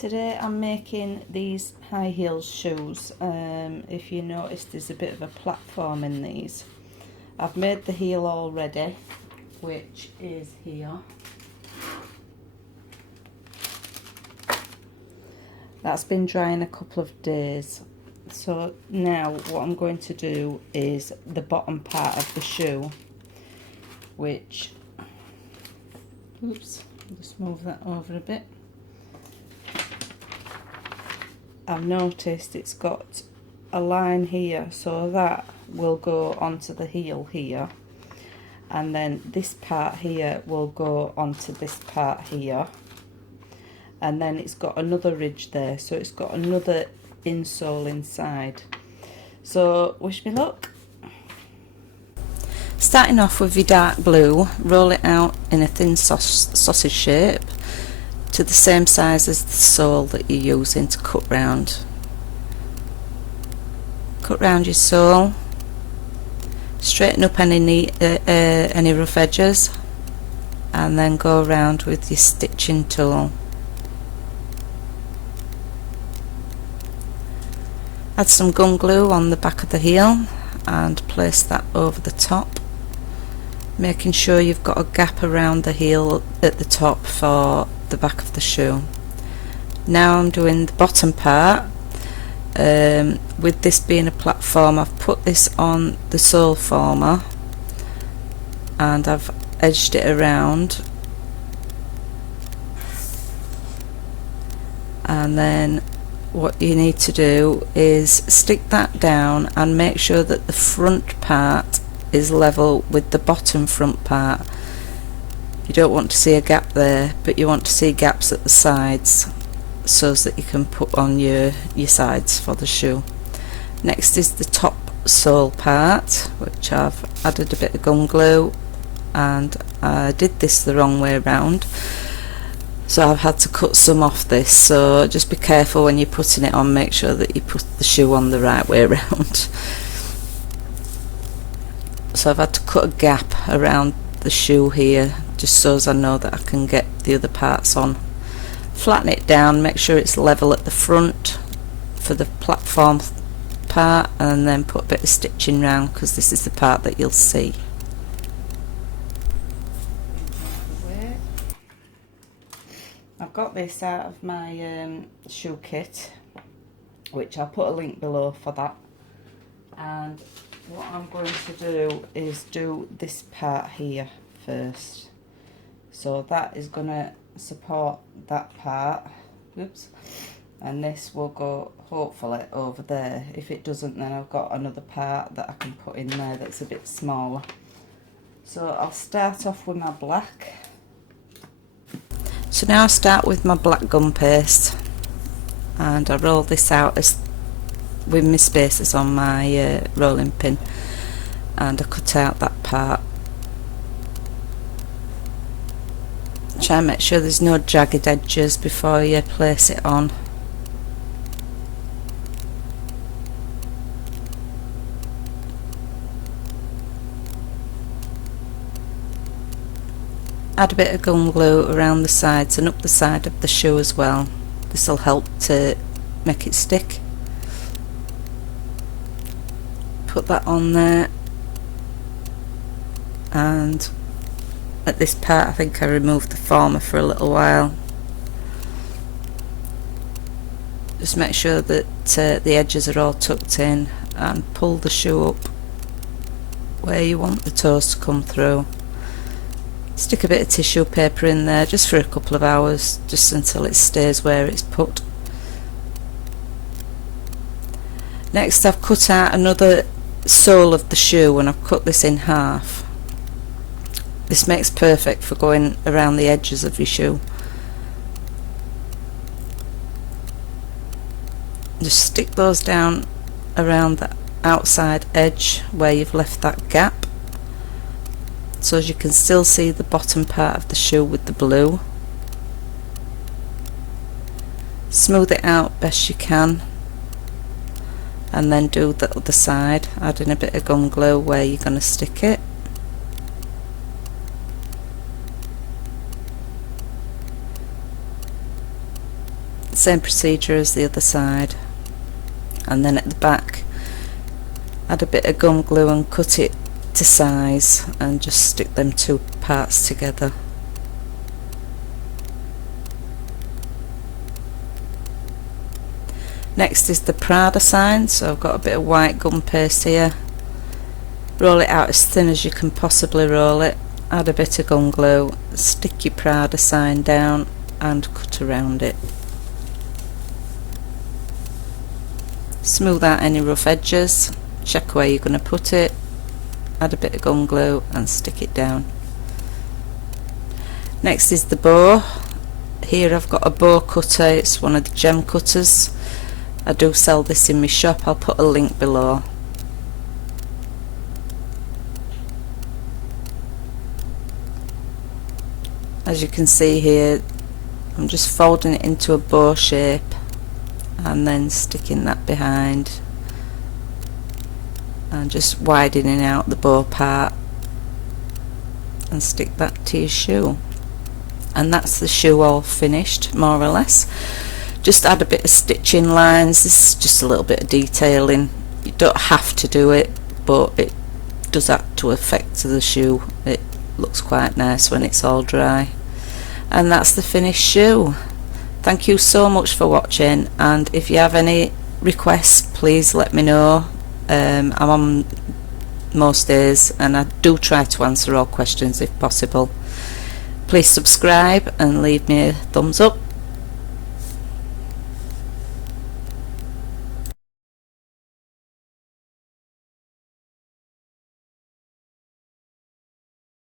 Today I'm making these high heels shoes. If you notice, there's a bit of a platform in these. I've made the heel already, which is here. That's been drying a couple of days. So now what I'm going to do is the bottom part of the shoe, which, oops, just move that over a bit. I've noticed it's got a line here, so that will go onto the heel here, and then this part here will go onto this part here, and then it's got another ridge there, so it's got another insole inside. So wish me luck. Starting off with your dark blue, roll it out in a thin sausage shape to the same size as the sole that you're using to cut round. Cut round your sole, straighten up any rough edges, and then go around with your stitching tool. Add some gum glue on the back of the heel and place that over the top, making sure you've got a gap around the heel at the top for the back of the shoe. Now I'm doing the bottom part. With this being a platform, I've put this on the sole former and I've edged it around, and then what you need to do is stick that down and make sure that the front part is level with the bottom front part. You don't want to see a gap there, but you want to see gaps at the sides so that you can put on your sides for the shoe. Next is the top sole part, which I've added a bit of gum glue, and I did this the wrong way around, so I've had to cut some off this, so just be careful when you're putting it on, make sure that you put the shoe on the right way around. So I've had to cut a gap around the shoe here, just so as I know that I can get the other parts on. Flatten it down, make sure it's level at the front for the platform part, and then put a bit of stitching round, because this is the part that you'll see. I've got this out of my shoe kit, which I'll put a link below for that, and what I'm going to do is do this part here first. So that is going to support that part, oops, and this will go hopefully over there. If it doesn't, then I've got another part that I can put in there that's a bit smaller. So I'll start off with my black. So now I start with my black gum paste, and I roll this out as with my spacers on my rolling pin, and I cut out that part. Try and make sure there's no jagged edges before you place it on. Add a bit of gum glue around the sides and up the side of the shoe as well. This will help to make it stick. Put that on there, and at this part I think I removed the former for a little while. Just make sure that the edges are all tucked in, and pull the shoe up where you want the toes to come through. Stick a bit of tissue paper in there just for a couple of hours, just until it stays where it's put. Next I've cut out another sole of the shoe, and I've cut this in half. This makes perfect for going around the edges of your shoe. Just stick those down around the outside edge where you've left that gap, so as you can still see the bottom part of the shoe with the blue. Smooth it out best you can, and then do the other side, adding a bit of gum glue where you're going to stick it. Same procedure as the other side, and then at the back add a bit of gum glue and cut it to size and just stick them two parts together. Next is the Prada sign, so I've got a bit of white gum paste here. Roll it out as thin as you can possibly roll it, add a bit of gum glue, stick your Prada sign down and cut around it. Smooth out any rough edges, check where you're going to put it, add a bit of gum glue and stick it down. Next is the bow. Here I've got a bow cutter, it's one of the gem cutters. I do sell this in my shop, I'll put a link below. As you can see here, I'm just folding it into a bow shape and then sticking that behind and just widening out the bow part and stick that to your shoe. And that's the shoe all finished, more or less. Just add a bit of stitching lines. This is just a little bit of detailing. You don't have to do it, but it does add to effect to the shoe. It looks quite nice when it's all dry. And that's the finished shoe. Thank you so much for watching, and if you have any requests, please let me know. I'm on most days and I do try to answer all questions if possible. Please subscribe and leave me a thumbs up.